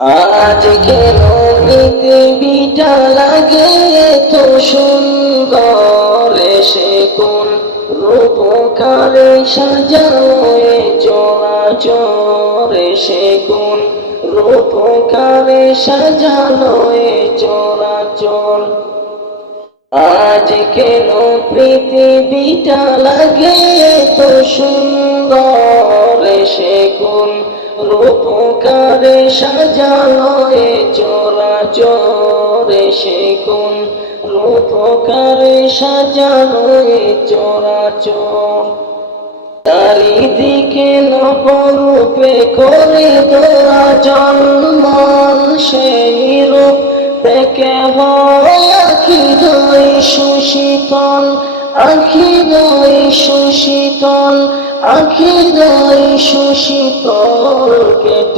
আজ কেন পৃথিবীটা লাগে তো সুন্দর, এসে কোন রূপকারে সাজালো এ চরাচর, এসে কোন রূপকারে সাজালো এ চরাচর। আজ কেন পৃথিবীটা লাগে তো সুন্দর, এসে কোন রূপকারে সাজালো এ চরাচর, এসে কোন রূপকারে সাজালো এ চরাচর। চারিদিকে নবরূপে করে তোরা জন্মন, সেই রূপ থেকে হয় আখি দই সুশীতল, আখি দই সুশীতল, আখি দই সুশীতল। কেটে